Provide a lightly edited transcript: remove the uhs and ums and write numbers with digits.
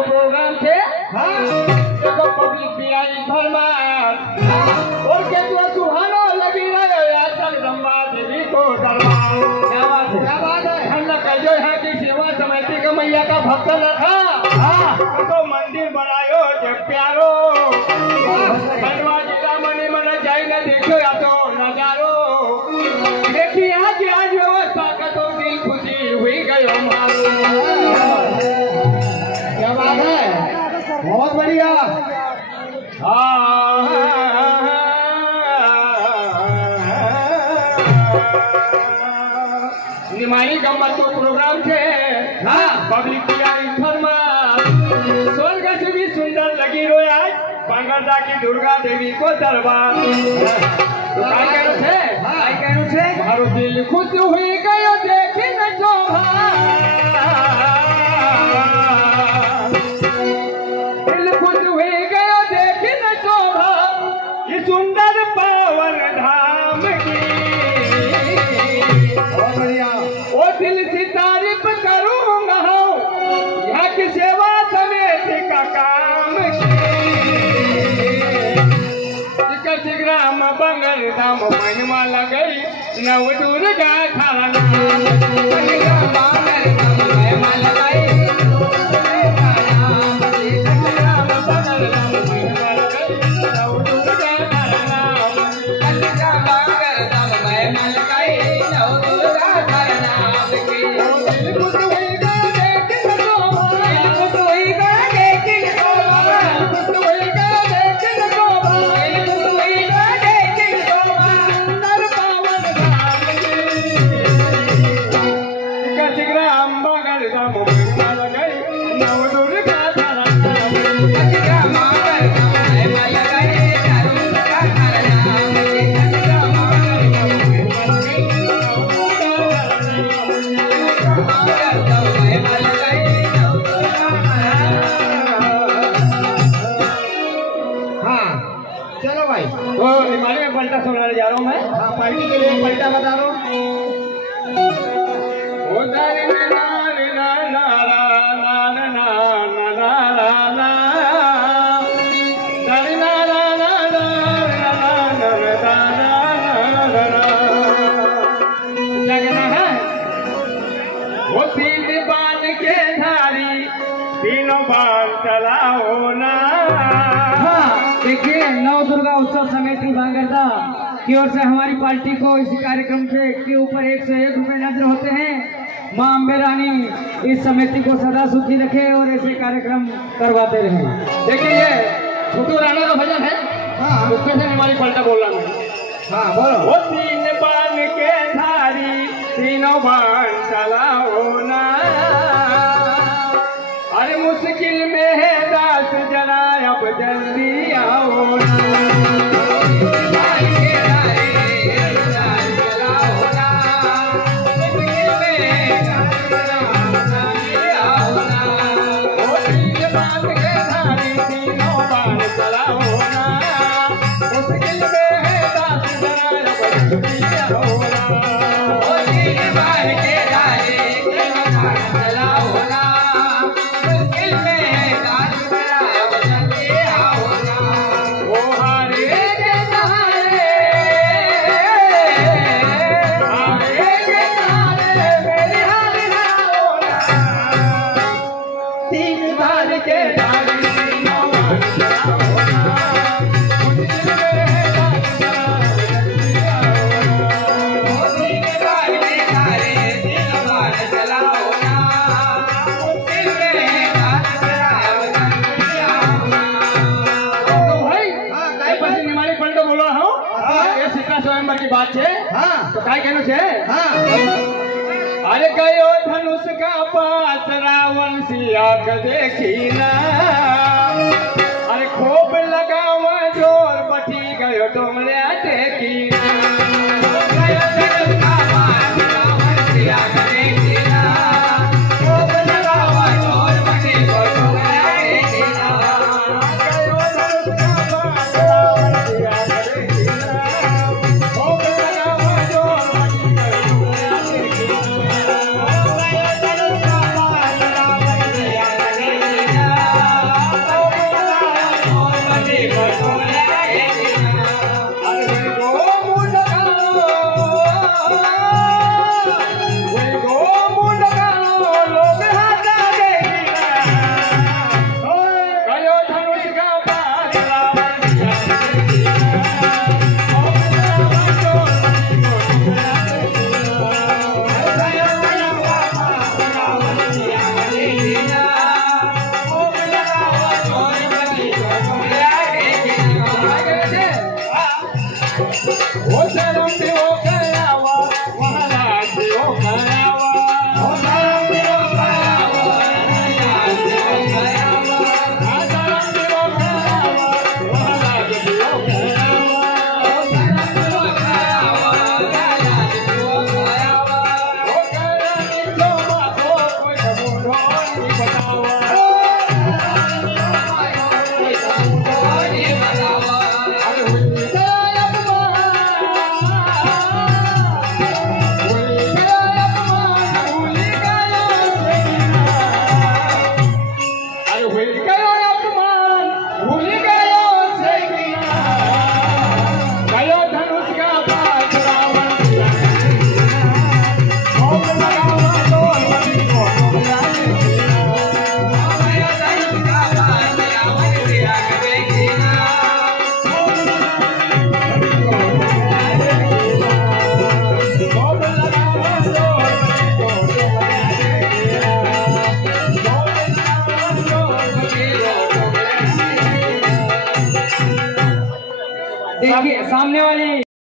को प्रोग्राम थे हाँ देखो पब्लिक भी आई भरमार और के तो सुहानो लगी रहे आचल रंबा देवी को दरबार। क्या बात है हम लोग कह जो है कि सेवा समिति का मैया का भक्त रखा हाँ तो मंदिर बनायो जे प्यारो बनवा जिला मनी मन जाई न देखो या तो नजारो देखी आज आज व्यवस्था का तो दिल खुशी हुई गयो मारो। क्या बात है बहुत बढ़िया। निमानी गम्मत को प्रोग्राम थे हाँ पब्लिक सोलगढ़ से भी सुंदर लगी रो आज पंगरदा की दुर्गा देवी को दरबार। मारो दिल खुश हुई गयो देखी न जो दिल खुश हुई गयो देखी न जो ये सुंदर पावन धाम की बहुत बढ़िया। ओ दिल से तारीफ करूंगा यहाँ की सेवा समिति का काम ग्राम बंगल धाम महिमा लगई नव दुर्गा खाना महिमा लगाई चलो भाई तो निमानी में पलटा सुनाने जा रहा हूँ मैं। हाँ पार्टी के लिए पलटा बता दो। वो तीन बाण के धारी तीनों बाण चलाओ ना। देखिए नव दुर्गा उत्सव समिति भांगरदा की ओर से हमारी पार्टी को इस कार्यक्रम के ऊपर 101 रुपए नजर होते हैं। माँ अम्बे रानी इस समिति को सदा सुखी रखे और ऐसे कार्यक्रम करवाते रहे। देखिए ये छोटू राणा का भजन है हाँ उसमें से हमारी पलटा बोल रहा हूँ। हाँ बोलो। वो तीन बाण के धारी तीनों बाण चलाओ ना। अरे मुश्किल में है दास जरा अब जल्दी आओ ना। की बात है हाँ तो काय कहना है। हाँ अरे गयो धनुष का पास रावण सिया के देखी ना।